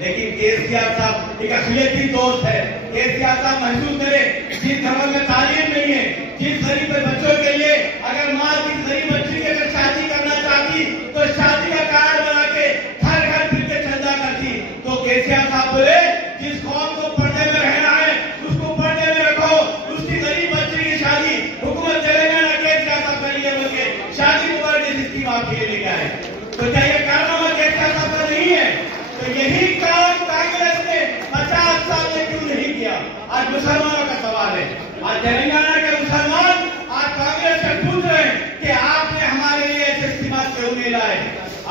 लेकिन केसीआर साहब एक असलियती दोस्त है। केसीआर साहब महसूस करें, जिस धर्म में तालीम नहीं है, जिस गरीब बच्चों के लिए अगर माँ की गरीब बच्ची की अगर शादी करना चाहती तो शादी का कार्ड बना के घर घर फिर के चंदा करती। तो केसीआर साहब बोले जिस कौम को पढ़ने में रहना है उसको पढ़ने में रखो, उसकी गरीब बच्ची की शादी हुकूमत तेलंगाना केसीआर साहब करेंगे बोल के शादी मुबारक जैसी स्कीम आपके लिए लेके आए। तो क्या ये कारनामा केसीआर साहब का नहीं है? तो यही काम कांग्रेस ने 50 साल में क्यों नहीं किया? आज मुसलमानों का सवाल है। आज तेलंगाना के मुसलमान आज कांग्रेस से पूछ रहे हैं कि आपने हमारे लिए ऐसे सीमा क्यों नहीं लाए।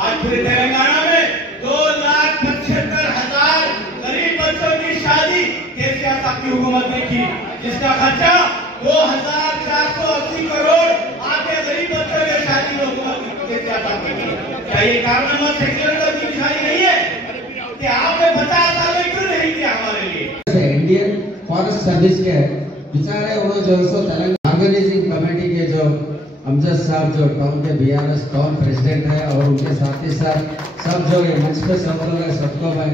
आज पूरे तेलंगाना में 2,75,000 गरीब बच्चों की शादी केसीआर साहब की हुकूमत ने की, जिसका खर्चा 2,480 करोड़ आपके गरीब बच्चों की शादी में हुकूमत केसीआर साहब ने की। क्या ये कारनामा सेक्युलर की निशानी नहीं है कि आपने 50 साल में क्यों नहीं किया हमारे लिए? इंडियन फॉरेस्ट सर्विस के बेचारे वो जो तेलंगाना ऑर्गेनाइजिंग कमेटी के जो अमजद साहब जो टाउन के बीआरएस टाउन प्रेसिडेंट है और उनके साथ ही साथ सब जो ये मंच पे सब लोग है, सबको मैं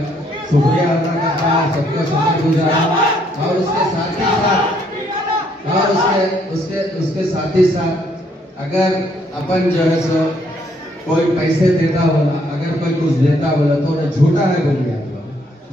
शुक्रिया अदा करता हूँ, सबको शुक्रगुजार हूँ। और उसके साथ ही साथ और उसके साथ ही साथ अगर अपन जो है सो कोई पैसे देता बोला, अगर कोई कुछ देता बोला तो झूठा है बोलिए। आप लोग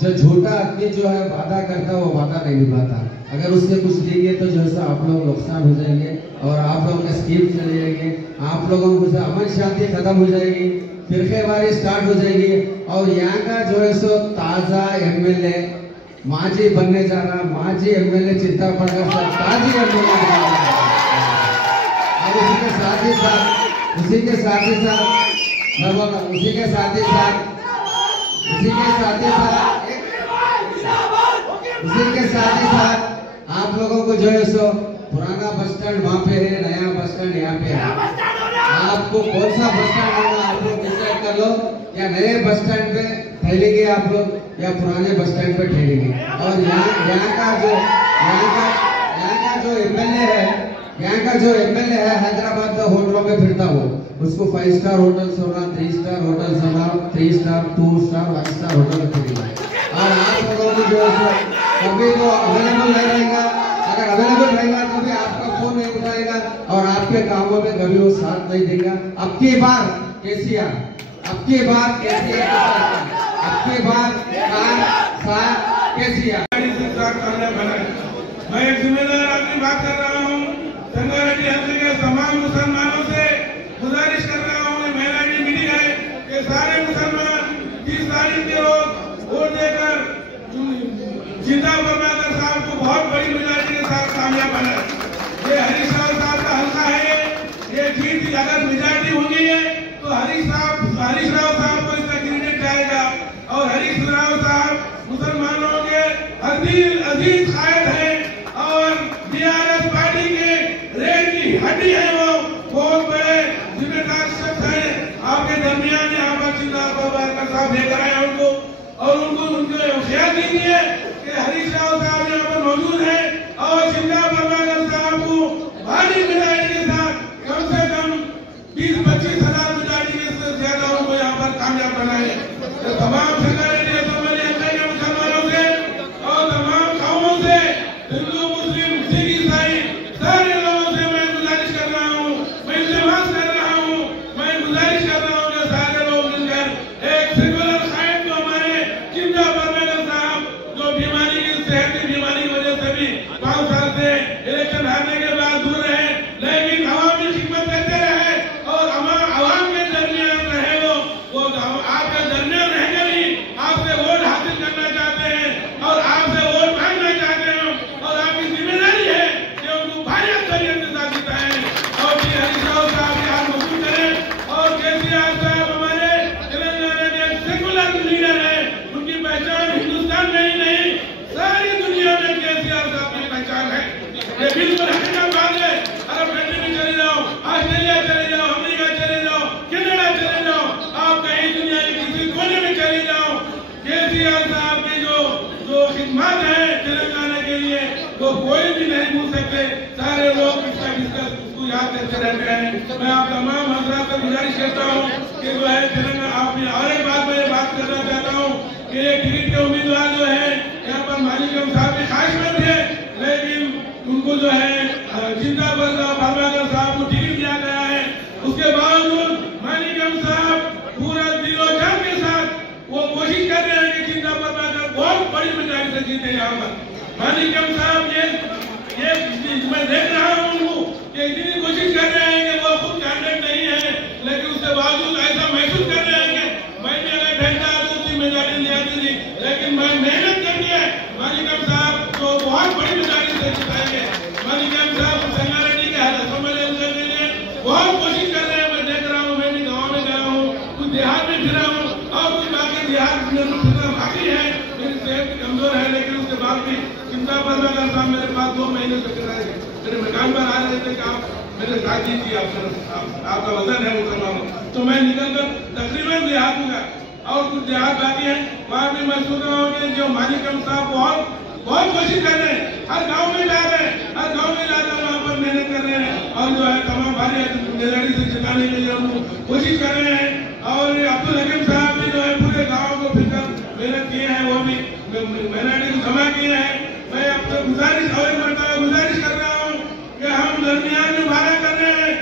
जो झूठा आदमी जो है वादा करता वो वादा नहीं निभाता। अगर उससे कुछ लेंगे तो जो है आप लोग नुकसान हो जाएंगे और आप लोगों के स्कीम चले जाएंगे, आप लोगों को अमन शांति खत्म हो जाएगी, फिरकेवारी स्टार्ट हो जाएगी। और यहाँ का जो है सो ताजा एमएलए माजी बनने जा रहा, माजी एमएलए चिंतापड़ का ताजी एमएलए और उसी के साथ ही साथ आप लोगों को जो है सो पुराना बस स्टैंड वहाँ पे है, नया बस स्टैंड यहाँ पे है। आपको कौन सा बस स्टैंड होगा आप लोग डिसाइड कर लो, या नए बस स्टैंड पे ठहरेंगे आप लोग या पुराने बस स्टैंड पे ठहरेंगे। और यहाँ का जो एमएलए है हैदराबाद में होटलों में फिरता हो, उसको 5 स्टार होटल होना, 3 स्टार होटल होना, 3 स्टार 2 स्टार 1 स्टार होटल में फिरेगा। और आप लोगों को जो है कभी तो अवेलेबल नहीं रहेगा, अगर अवेलेबल रहेगा तो भी आपका फोन नहीं उठाएगा और आपके कामों में कभी वो साथ नहीं देगा। अब की बार केसीआर, अब की बार केसीआर, अब की बार केसीआर। एक जिम्मेदार आदमी बात कर रहा हूँ। संगारेड्डी हल्के के तमाम मुसलमानों से गुजारिश कर रहा हूँ, महिलाएं मिली है कि सारे मुसलमान 30 तारीख के रोज वोट देकर जिंदा प्रभाकर साहब को बहुत बड़ी मेजॉरिटी के साथ कामयाब बनाए। ये हरीश राव साहब का हल्का है, ये जीत अगर मेजॉरिटी होगी है तो हरीश राव साहब को इसका क्रेडिट जाएगा। और हरीश राव साहब मुसलमानों के अजीज कायद है और बीआरएस पार्टी के रेल की हड्डी है, वो बहुत बड़े जिम्मेदार शख्स है। आपके दरमियान यहाँ पर जिंदा प्रभाकर साहब लेकर आए उनको, और उनको ख्याल दीजिए कि हरीश राव साहब यहाँ पर मौजूद है और जिंदा प्रभाकर साहब को भारी मेजॉरिटी के साथ कम से कम 20-25 हजार मेजॉरिटी से ज्यादा उनको यहाँ पर कामयाब बनाए। तो तमाम संगारेड्डी के मुसलमानों से और तमाम कौमों से, हिंदू मुस्लिम सिख ईसाई सारे लोगों से मैं गुजारिश कर रहा हूँ, मैं इल्तिमास कर रहा हूँ, मैं गुजारिश कर रहा हूँ कि सारे लोग मिलकर एक सेकुलर कायद को हमारे जिंदा प्रभाकर साहब जो बीमारी की सेहत की बीमारी की वजह से भी 5 साल से इलेक्शन हारने के बाद दूर रहे, लेकिन अवामी खिदमत करते रहे और अवाम के दरमियान रहे। वो आपके दरमियान रहकर ही आपसे वोट हासिल करना चाहते हैं और आपसे वोट मांगना चाहते हैं, और आपकी जिम्मेदारी है कि उनको भारी अक्सरियत के साथ जिताएं। और हरीश राव साहब यहाँ मौजूद करें और केसीआर साहब हमारे तेलंगाना के सेकुलर लीडर है, उनकी पहचान हिंदुस्तान में ही नहीं सारी दुनिया में केसीआर साहब की पहचान है। ये बिल्कुल हकीकत बात है। अरब कंट्री में चले जाओ, ऑस्ट्रेलिया चले जाओ, अमेरिका चले जाओ, कनाडा चले जाओ, आप कहीं दुनिया के किसी कोने में चले जाओ, केसीआर साहब की जो खिदमत है तेलंगाना के लिए वो कोई भी नहीं भूल सकते। सारे लोग उसको याद करते रहते हैं। मैं आप तमाम हजरात से गुजारिश करता हूँ कि जो है तेलंगाना आप और एक बात मैं बात करना चाहता हूँ कि ये टिकट के उम्मीदवार जो है यहाँ पर मालिकम साहब के ख्वाहिशमंद थे, लेकिन उनको जो है जिंदा प्रभाकर साहब को टिकट दिया गया है। उसके बावजूद मालिकम साहब पूरा दिलो जान के साथ वो कोशिश कर रहे हैं कि जिंदा प्रभाकर बहुत बड़ी मेजॉरिटी से जीते। यहाँ पर मालिकम साहब ये मैं देख रहा हूँ उनको कि इतनी कोशिश कर रहे हैं कि वो खुद कैंडिडेट नहीं है, लेकिन उसके बावजूद ऐसा महसूस कर रहे हैं कि मैं भी अगर बैठता तो उसकी मेजॉरिटी ले आती थी, लेकिन मैं मेहनत करनी है। मालिकम साहब तो बहुत बड़ी मेजॉरिटी से जिताएंगे। मालिकम साहब संगारेड्डी के असेंबली के लिए बहुत कोशिश कर रहे हैं। मैं देख रहा हूँ, मैं भी गाँव में गया हूँ, कुछ देहात में फिरा हूँ और कुछ बाकी देहात में फिरना बाकी है। मेरी सेहत कमजोर है, लेकिन उसके बाद भी चिंता प्रभाकर साहब मेरे पास 2 महीने से मेरे मकान पर आ रहे थे कि आप मेरे साथ दीजिए, आपका वजन है मुसलमानों। तो मैं निकल कर तकरीबन देहात में गया और कुछ देहात बाकी है, वहाँ भी मैं सुन रहा हूँ कि जो मालिकम साहब बहुत कोशिश कर रहे हैं, हर गांव में जा रहे हैं, हर गांव में जाकर वहाँ पर मेहनत कर रहे हैं और जो है तमाम भारी मेजॉरिटी से जिताने के लिए हम कोशिश कर रहे हैं। और अब्दुल हकीम साहब भी जो है पूरे गाँव को फिरकर मेहनत किए हैं, वो भी मेहनती को जमा किए हैं। मैं आपसे गुजारिश कर रहा हूँ कि हम दरमियान में वादा कर रहे हैं,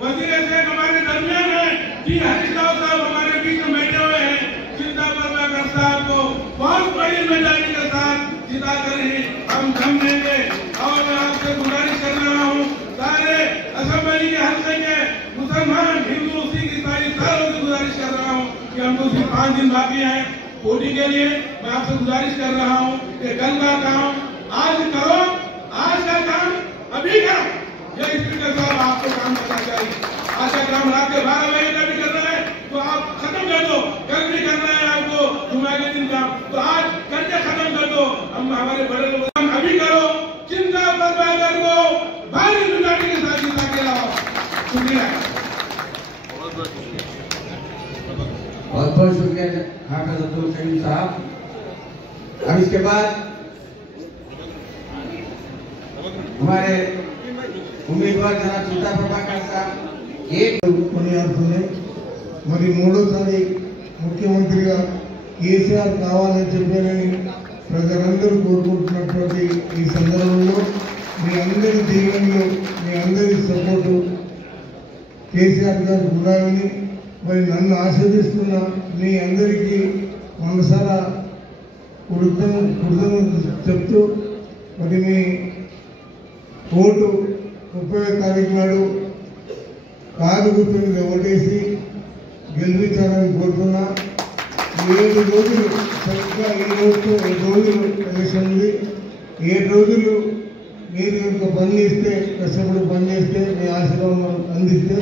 वजीर शेख हमारे दरमियान है जी, हरीश राव साहब हमारे बीच में बैठे हुए हैं। जिंदा प्रभाकर साहब को बहुत बड़ी मेजॉरिटी के साथ जिता कर ही हम जम देंगे। और मैं आपसे गुजारिश कर रहा हूँ, सारे असेंबली के हल्के के मुसलमान, हिंदू, सिख, ईसाई सारों से गुजारिश कर रहा हूँ कि हमको सिर्फ 5 दिन बाकी है वोटिंग के लिए। मैं आपसे गुजारिश कर रहा हूँ कि कल का काम आज करो, आज का काम अभी करो। ये स्पीकर साहब आपको काम करना चाहिए। आज का काम रात के 12 बजे का भी करना है तो आप खत्म कर दो, कल भी करना है आपको जुमा के दिन काम, तो आज करके खत्म कर दो। हम हमारे बड़े लोग अभी करो, चिंता प्रभाकर को भारी मेजॉरिटी के साथ जिता के लाओ। शुक्रिया, बहुत बहुत शुक्रिया हाफिज अब्दुल करीम साहब। अब इसके बाद हमारे उम्मीदवार जनाब जिंदा प्रभाकर साहब एक మరి 3వ తారీఖు ముఖ్యమంత్రిగా కేసీఆర్ కావాలని చెప్పారని ప్రజలందరూ కోరుకుంటున్నటువంటి ఈ సందర్భంలో మీ అందరి దీవెనలు, మీ అందరి సపోర్టు కేసీఆర్ గారు ఉండాలని మరి నన్ను ఆశీర్వదిస్తున్న మీ అందరికీ మనసారా కృతజ్ఞతలు చెప్తూ మరి మీ ఓటు 30వ తారీఖు నాడు కారు గుర్తు మీద ఓటేసి గెలిపించాలని కోరుతున్నా. 7 రోజులు సరిగ్గా 7 రోజులు ఎలక్షన్ ఉంది. 7 రోజులు మీరు కనుక పనిచేస్తే, కష్టపడి పనిచేస్తే, మీ ఆశీర్వాదం అందిస్తే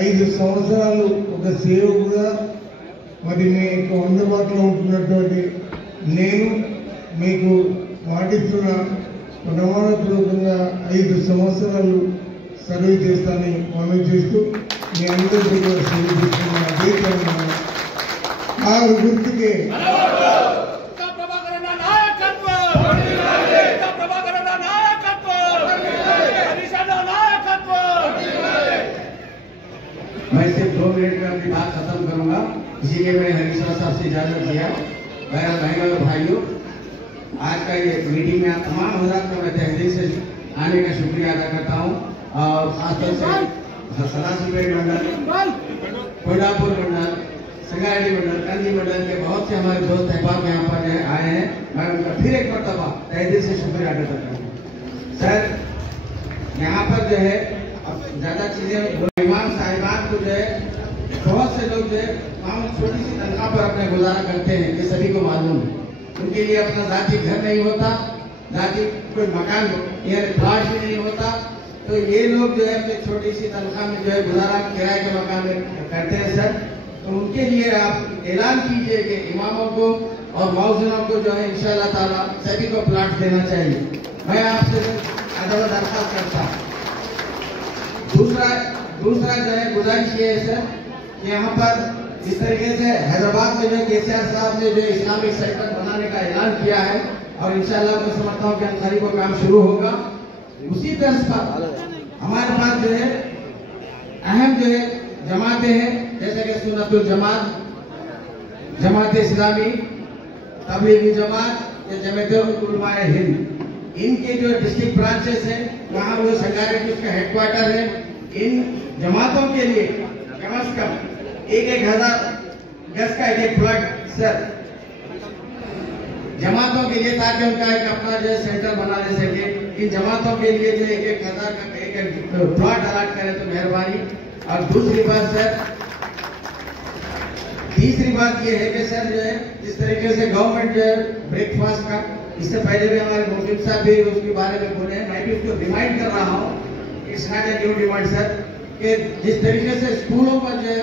5 సంవత్సరాలు ఒక సేవకుగా మరి మీ యొక్క అందుబాటులో ఉంటున్నటువంటి నేను మీకు మాటిస్తున్న ప్రమాణపూర్వకంగా 5 సంవత్సరాలు సర్వీస్ చేస్తానని మనం చేస్తూ మీ అందరికీ కూడా సర్వీస్ చేస్తున్న కారు గుర్తుకే मैं सिर्फ 2 मिनट में अपनी बात खत्म करूंगा, इसीलिए मैंने हरीश्वर साहब से इजाजत दिया। मेरा बहनों और भाइयों, आज का ये मीटिंग में आप तमाम हजरात का मैं तहे दिल से आने का शुक्रिया अदा करता हूँ। और खासतौर से सलासीपेट मंडल, कोल्हापुर मंडल, संगारेड्डी मंडल, कंदी मंडल के बहुत से हमारे दोस्त अहबाब यहाँ पर आए हैं। मैं उनका फिर एक मरतबा तहे दिल से शुक्रिया अदा करता हूँ। सर, यहाँ पर जो है ज्यादा चीजें इमाम साहिबान को जो है बहुत से लोग जो है मामूली छोटी सी तनख्वाह पर अपने गुजारा करते हैं, ये सभी को मालूम है। उनके लिए अपना जाति घर नहीं होता, जाति कोई मकान या प्लाट भी नहीं होता, तो ये लोग जो है अपनी छोटी सी तनख्वाह में जो है गुजारा किराए के मकान में करते हैं। सर, तो उनके लिए आप ऐलान कीजिए कि इमामों को और मौजूदों को जो है इंशाअल्लाह ताला सभी को प्लाट देना चाहिए। मैं आपसे दरख्वास्त करता हूँ। दूसरा जो है गुजारिश ये है सर कि यहाँ पर इस तरीके से हैदराबाद में जो केसीआर साहब ने जो इस्लामिक सेंटर बनाने का ऐलान किया है और इंशाअल्लाह मैं समझता हूँ कि अंसारी को काम शुरू होगा। उसी तरह पर हमारे पास जो है अहम जो है जमातें हैं, जैसे कि सुन्नतुल जमात, जमात इस्लामी, तबलीगी जमात या जमात उलमाए हिंद, इनके जो डिस्ट्रिक्ट ब्रांचेस हैं वहाँ वो संगारेड्डी उसका हेडक्वार्टर है। इन जमातों के लिए कम से कम 1,000 गज का एक प्लॉट सर जमातों के लिए, ताकि उनका एक अपना जो सेंटर बना ले सके। इन जमातों के लिए जो 1,000 का एक प्लॉट अलॉट करें तो मेहरबानी। और तीसरी बात ये है कि सर जो है इस तरीके से गवर्नमेंट जो है ब्रेकफास्ट का, इससे पहले भी हमारे मुखिम साहब भी उसके बारे में बोले हैं, मैं भी उसको रिमाइंड कर रहा हूँ। It's not a new demand sir, कि जिस तरीके से स्कूलों पर जो है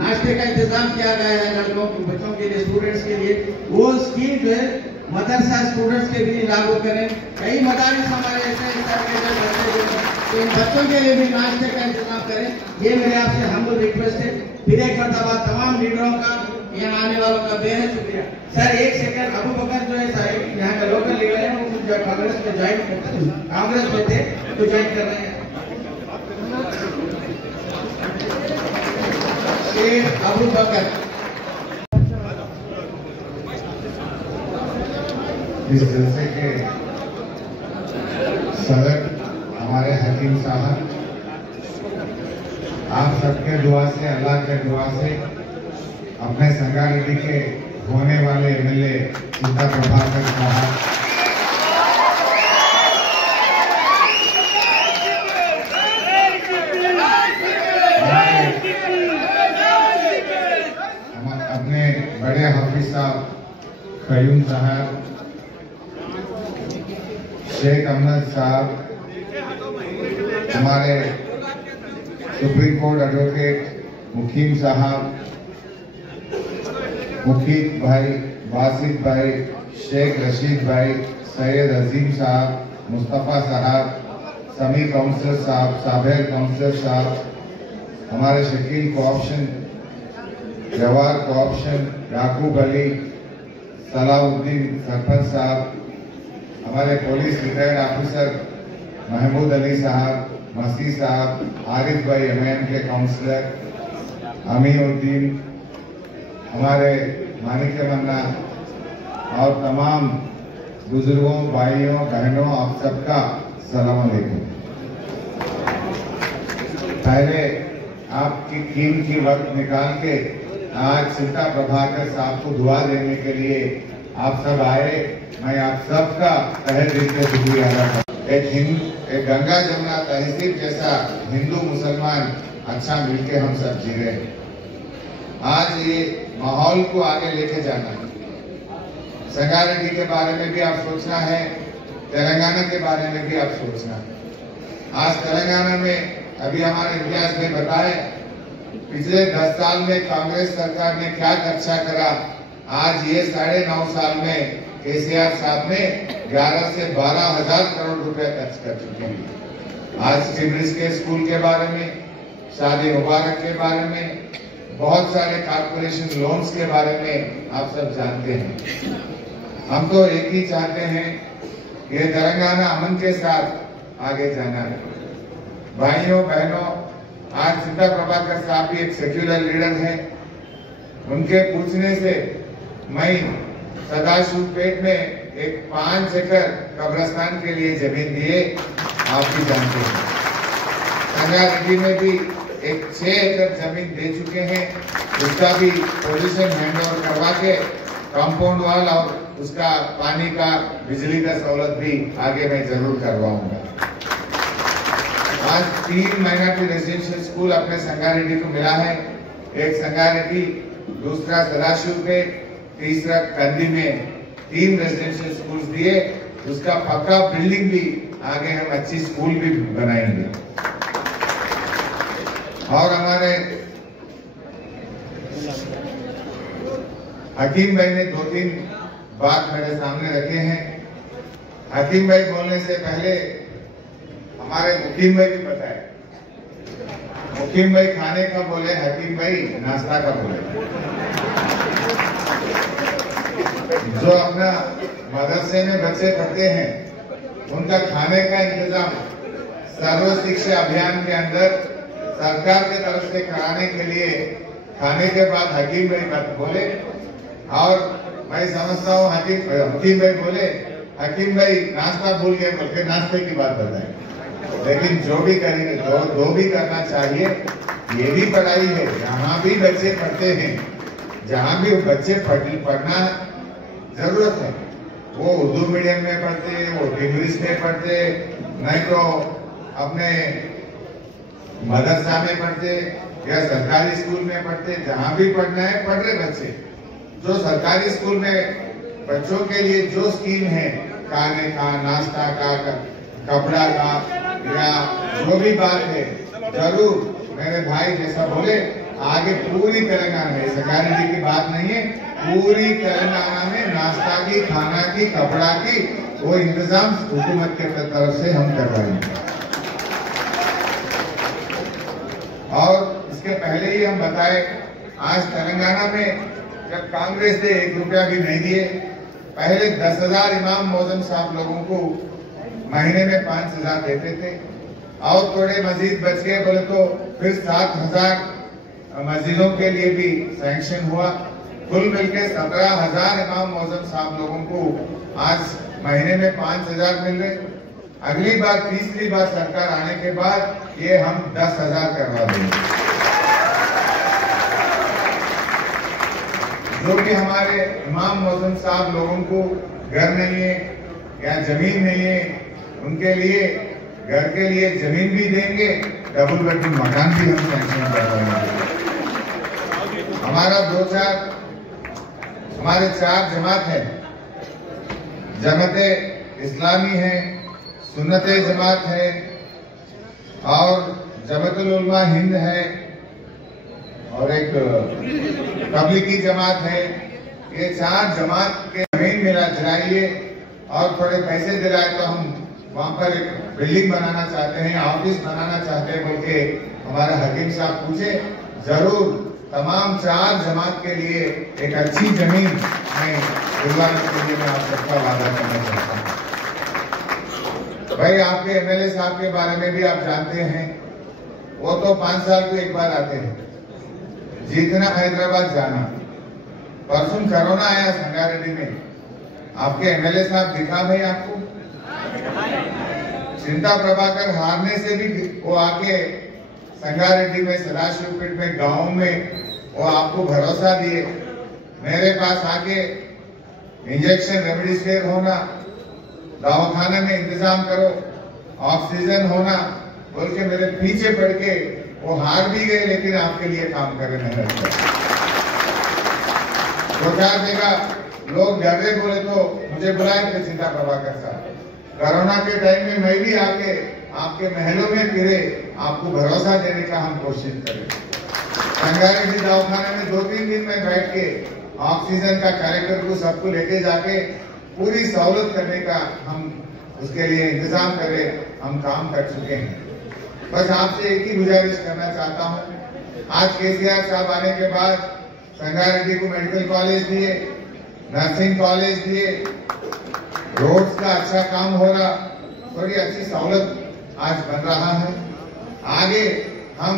नाश्ते का इंतजाम किया गया है लड़कों बच्चों के लिए, स्टूडेंट्स के लिए, वो स्कीम जो है मदरसा स्टूडेंट्स के लिए लागू करें। कई मदारिस हमारे ऐसे तो इन बच्चों के लिए भी नाश्ते का इंतजाम करें। ये मेरे आपसे हम्बल रिक्वेस्ट है। फिर एक मरतबा तमाम लीडरों का, यहाँ आने वालों का बेहद शुक्रिया। सर एक सेकंड, अबू बकर जो है साहब यहाँ का लोकल लीडर है, वो कांग्रेस में ज्वाइन कांग्रेस में थे तो ज्वाइन कर रहे हैं। अबू बकर इस जलसे के सदर हमारे हकीम साहब, आप सबके दुआ से, अल्लाह के दुआ से अपने संगारेड्डी के होने वाले एमएलए सीता प्रभाकर साहब, अपने बड़े हाफिज साहब कयूम साहब, शेख अहमद साहब, हमारे सुप्रीम कोर्ट एडवोकेट मुकीम साहब, मुकीम भाई, वासिफ भाई, शेख रशीद भाई, सैयद अजीम साहब, मुस्तफ़ा साहब, समी काउंसलर साहब, साबिर काउंसलर साहब, हमारे शकील कोऑप्शन, जवाहर कोऑप्शन, याकूब अली, सलाउद्दीन सरपंच साहब, हमारे police retired officer Mahmood Ali साहब, मसीह साहब, आरिफ भाई एमएन के काउंसलर, अमीनुद्दीन, हमारे मानिक मन्ना और तमाम बुजुर्गों, भाइयों, बहनों, आप सबका सलाम अलैकुम। पहले आपकी कीमती वक्त निकाल के आज सीता प्रभाकर साहब को दुआ देने के लिए आप सब आए, मैं आप सबका तहे दिल से शुक्रिया अदा करता हूं। एक गंगा जमुना तहसीब जैसा हिंदू मुसलमान अच्छा मिलके हम सब जी रहे हैं। आज ये माहौल को आगे लेके जाना है। संगारेड्डी के बारे में भी आप सोचना है, तेलंगाना के बारे में भी आप सोचना है। आज तेलंगाना में अभी हमारे इतिहास में बताए पिछले 10 साल में कांग्रेस सरकार ने क्या खर्चा करा, आज ये 9.5 साल में केसीआर साहब ने 11 से 12 हजार करोड़ रुपए खर्च कर चुके हैं। आज चिमरिस के स्कूल के बारे में, शादी मुबारक के बारे में, बहुत सारे कारपोरेशन लोन्स के बारे में आप सब जानते हैं। हम तो एक ही चाहते हैं कि तेलंगाना अमन के साथ आगे जाना है। भाइयों बहनों, आज चिंता प्रभाकर साहब भी एक सेक्युलर लीडर हैं। उनके पूछने से मैं सदाशिवपेट में एक 5 एकड़ कब्रिस्तान के लिए जमीन दिए, आप भी जानते हैं। संगारेड्डी में भी एक 6 एकड़ जमीन दे चुके हैं, उसका भी पोजीशन हैंड ओवर करवा के कंपाउंड वॉल और उसका पानी का बिजली का सहूलत भी आगे मैं जरूर करवाऊंगा। आज 3 माइनॉरिटी रेजिडेंशियल स्कूल अपने संगारेड्डी को मिला है। एक संगारेड्डी, दूसरा सदाशिवपेट, तीसरा कंदी में 3 रेजिडेंशियल स्कूल दिए। उसका पक्का बिल्डिंग भी आगे हम अच्छी स्कूल भी बनाएंगे। और हमारे हकीम भाई ने 2-3 बात मेरे सामने रखे हैं। हकीम भाई बोलने से पहले हमारे मुकीम भाई भी बताए। मुकीम भाई खाने का बोले, हकीम भाई नाश्ता का बोले। जो अपना मदरसे में बच्चे पढ़ते हैं उनका खाने का इंतजाम सर्व शिक्षा अभियान के अंदर सरकार की तरफ से कराने के लिए खाने के बाद हकीम भाई बात बोले। और मैं समझता हूँ हकीम भाई बोले, हकीम भाई नाश्ता भूल गए बोल के नाश्ते की बात बताए। लेकिन जो भी करेंगे दो भी करना चाहिए। ये भी पढ़ाई है, जहाँ भी बच्चे पढ़ते हैं, जहाँ भी बच्चे पढ़ना जरूरत है, वो उर्दू मीडियम में पढ़ते, वो इंग्लिश में पढ़ते, नहीं तो अपने मदरसा में पढ़ते या सरकारी स्कूल में पढ़ते। जहाँ भी पढ़ना है पढ़ रहे बच्चे। जो सरकारी स्कूल में बच्चों के लिए जो स्कीम है, खाने का, नाश्ता का, कपड़ा का या जो भी बात है, जरूर मेरे भाई जैसा बोले आगे पूरी तेलंगाना में, सरकारी की बात नहीं है, पूरी तेलंगाना में नाश्ता की, खाना की, कपड़ा की वो इंतजाम हुकूमत के तरफ से हम करवाएंगे। और इसके पहले ही हम बताए, आज तेलंगाना में जब कांग्रेस ने 1 रुपया भी नहीं दिए, पहले 10,000 इमाम मौजम साहब लोगों को महीने में 5,000 देते थे। और थोड़े मस्जिद बच गए बोले तो फिर 7,000 मस्जिदों के लिए भी सैंक्शन हुआ। कुल मिलकर 17,000 इमाम मौजम साहब लोगों को आज महीने में 5,000 मिल रहे। अगली बार, तीसरी बार सरकार आने के बाद ये हम 10,000 करवा देंगे। जो भी हमारे इमाम मौजम साहब लोगों को घर नहीं है या जमीन नहीं है, उनके लिए घर के लिए जमीन भी देंगे, डबल बेडरूम मकान भी हम सैंक्शन करवाएंगे। हमारा 4 जमात है, जमाते इस्लामी है, सुन्नते जमात है और जमातुल उलमा हिंद है और एक तबलीगी जमात है। ये 4 जमात के जमीन मिला दिलाइए और थोड़े पैसे दिलाए तो हम वहाँ पर एक बिल्डिंग बनाना चाहते हैं, ऑफिस बनाना चाहते हैं बोल के हमारे हकीम साहब पूछे। जरूर तमाम 4 जमात के लिए एक अच्छी जमीन मैं दिलवाने के लिए मैं आप सबका वादा करना चाहता हूँ। भाई आपके एमएलए साहब के बारे में भी आप जानते हैं, वो तो 5 साल को एक बार आते हैं। जीतना हैदराबाद जाना। परसों कोरोना आया संगारेड्डी में, आपके एमएलए साहब दिखा भाई आपको? चिंता प्रभाकर हारने से भी वो आके संगारेड्डी में, सदाशिवपेट में, गांव में वो आपको भरोसा दिए। मेरे पास आके इंजेक्शन रेमडेसिविर होना, दवाखाने में इंतजाम करो, ऑक्सीजन होना बोल के मेरे पीछे पड़ के वो हार भी गए, लेकिन आपके लिए काम करे, मेहनत करे। 2-4 जगह लोग डर रहे बोले तो मुझे बुलाए थे चिंता प्रभाकर साहब। कोरोना के टाइम में मैं भी आके आपके महलों में फिरे, आपको भरोसा देने का हम कोशिश करें। संगारेड्डी दवाखाने में 2-3 दिन में बैठ के ऑक्सीजन का कार्यक्रम को सबको लेके जाके पूरी सहूलत करने का हम उसके लिए इंतजाम करें, हम काम कर चुके हैं। बस आपसे एक ही गुजारिश करना चाहता हूँ, आज केसीआर साहब आने के बाद संगारेड्डी को मेडिकल कॉलेज दिए, नर्सिंग कॉलेज दिए, रोड्स का अच्छा काम हो रहा, थोड़ी अच्छी सहूलत आज बन रहा है। आगे हम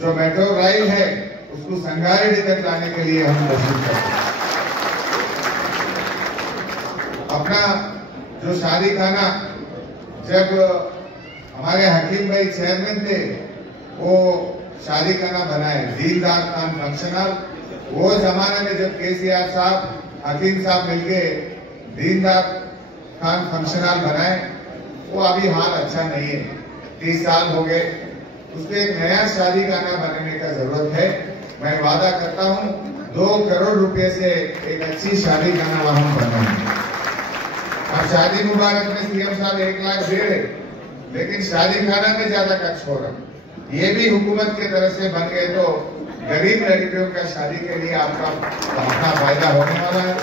जो मेट्रो रेल है उसको संगारेड्डी तक लाने के लिए हम कोशिश करेंगे। अपना जो शादी खाना जब हमारे हकीम भाई चेयरमैन थे, वो शादी खाना बनाए दीनदार खान फंक्शन हॉल। वो जमाने में जब केसीआर साहब हकीम साहब मिलके दीनदार खान फंक्शन हॉल बनाए, वो अभी हाल अच्छा नहीं है, 30 साल हो गए। उसके एक नया शादी खाना बनाने का जरूरत है। मैं वादा करता हूँ 2 करोड़ रुपए से एक अच्छी शादी खाना वहां बनाएंगे। और शादी मुबारक में सीएम साहब 1 लाख दे रहे, लेकिन शादी खाना में ज्यादा खर्च हो रहा। ये भी हुकूमत की तरफ से बन गए तो गरीब लड़कियों का शादी के लिए आपका अपना फायदा होने वाला है।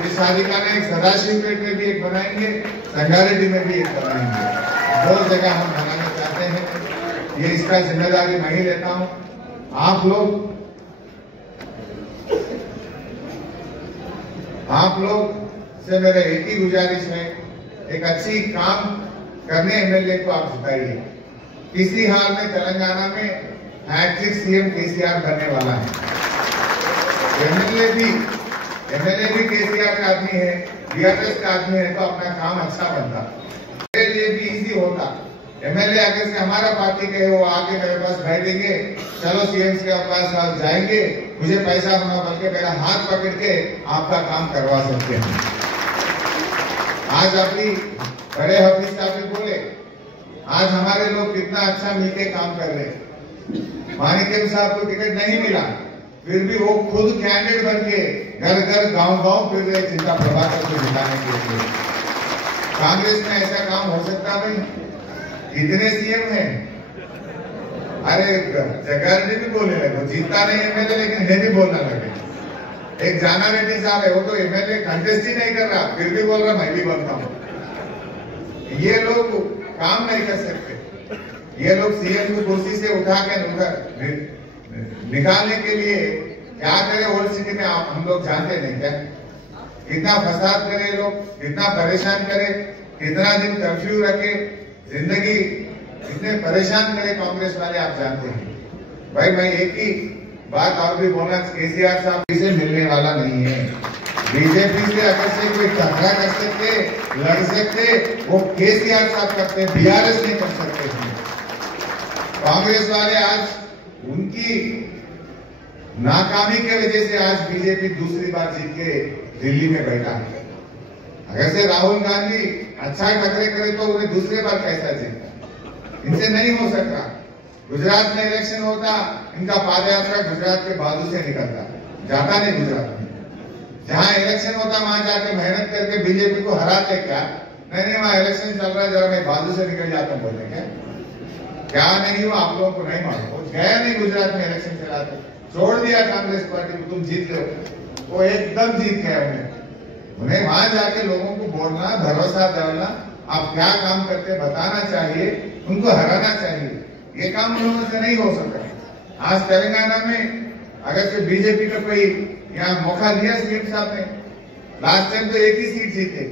ये शादी खाना एक सदाशिवपेट में भी एक बनाएंगे, संगारेड्डी में भी एक बनाएंगे। 2 जगह हम बनाना चाहते हैं। ये इसका जिम्मेदारी मैं ही लेता हूँ। आप लोग से मेरा एक ही गुजारिश है, एक अच्छी काम करने एमएलए को आप जिताइए। किसी हाल में तेलंगाना में हैट्रिक सीएम केसीआर बनने वाला है। एमएलए भी केसीआर का आदमी है, बीआरएस का आदमी है, तो अपना काम अच्छा बनता, मेरे लिए भी इजी होता। एमएलए आगे से हमारा पार्टी के वो आके मेरे पास बैठेंगे, चलो सीएम के पास जाएंगे, मुझे पैसा होना, बल्कि मेरा हाथ पकड़ के आपका काम करवा सकते हैं। आज अपनी बड़े हफीज साहब ने बोले, आज हमारे लोग कितना अच्छा मिलके काम कर रहे हैं। मानिकेम साहब को टिकट नहीं मिला, फिर भी वो खुद कैंडिडेट बन के घर घर गांव फिर रहे चिंता प्रभाकर को जिताने के लिए। कांग्रेस में ऐसा काम हो सकता भाई? कितने सीएम हैं? अरे जगारेड्डी भी बोलने लगे, जीतता नहीं एमएलए, लेकिन है भी बोलना लगे। एक जाना रेड्डी साहब है, वो तो एमएलए कंटेस्ट ही नहीं कर रहा, फिर भी बोल रहा मैं भी बनता हूँ। ये लोग काम नहीं कर सकते। ये लोग सीएम को कुर्सी से उठा के निकालने के लिए क्या करे ओल्ड सिटी में, आप हम लोग जानते नहीं क्या? कितना फसाद करे लोग, कितना परेशान करे, कितना दिन कर्फ्यू रखे, जिंदगी इतने परेशान करे कांग्रेस वाले, आप जानते हैं। भाई मैं एक ही बात और भी बोलना, केसीआर साहब से मिलने वाला नहीं है। बीजेपी से अगर से कोई टकरा कर सकते, लड़ सकते, वो केसीआर साहब करते, बीआरएस नहीं कर सकते। कांग्रेस वाले आज उनकी नाकामी की वजह से आज बीजेपी दूसरी बार जीत के दिल्ली में बैठा है। अगर से राहुल गांधी अच्छा टकरे करे तो उन्हें दूसरी बार कैसा जीता? इनसे नहीं हो सकता। गुजरात में इलेक्शन होता, इनका पादयात्रा गुजरात के बाजू से निकलता, जाता नहीं गुजरात में। जहां इलेक्शन होता वहां जाके मेहनत करके बीजेपी को हराते क्या? नहीं वहां इलेक्शन चल रहा है, जरा मैं बाजू से निकल जाता हूं, बोलते क्या नहीं हुआ आप लोगों को नहीं मालूम। गया नहीं गुजरात में इलेक्शन चलाते, छोड़ दिया कांग्रेस पार्टी को, तुम जीत लो, वो एकदम जीत गया। उन्हें वहां जाके लोगों को बोलना, भरोसा दिलाना, आप क्या काम करते बताना चाहिए, उनको हराना चाहिए। ये काम उन लोगों से नहीं हो सकता। आज तेलंगाना में अगर से बीजेपी का कोई यहाँ मौका दिया सीएम साहब ने, लास्ट टाइम तो एक ही सीट जीते,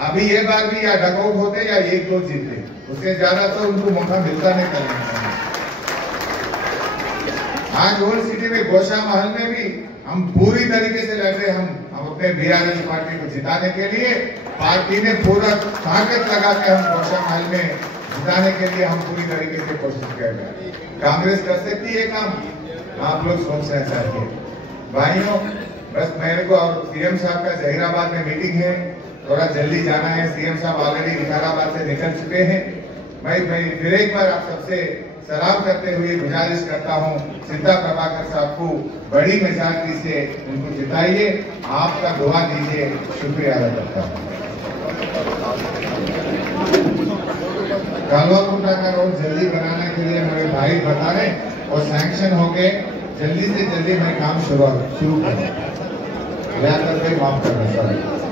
अभी ये बार भी या डकआउट होते या 1-2 जीते, उससे ज्यादा तो उनको मौका मिलता नहीं करना। आज ओल्ड सिटी में गोशा महल में भी हम पूरी तरीके से लड़ रहे। हम अपने बीआरएस पार्टी को जिताने के लिए पार्टी ने पूरा ताकत लगा के हम गोशा महल में जिताने के लिए हम पूरी तरीके से कोशिश कर रहे हैं। कांग्रेस कर सकती है काम, आप लोग सोचना चाहिए। भाइयों, बस मेरे को और सीएम साहब का जहीराबाद में मीटिंग है, थोड़ा जल्दी जाना है। सीएम साहब ऑलरेडी विकाराबाद से निकल चुके हैं। मैं फिर एक बार आप सबसे सलाम करते हुए गुजारिश करता हूं, सिद्धा प्रभाकर साहब को बड़ी मेजॉरिटी से उनको जिताइए, आपका दुआ दीजिए। शुक्रिया अदा करता हूं। कालवाकुंडा का रोड जल्दी बनाने के लिए मेरे भाई बता रहे और सैंक्शन हो गए, जल्दी से जल्दी मैं काम शुरू करूँ। करके माफ करना सर।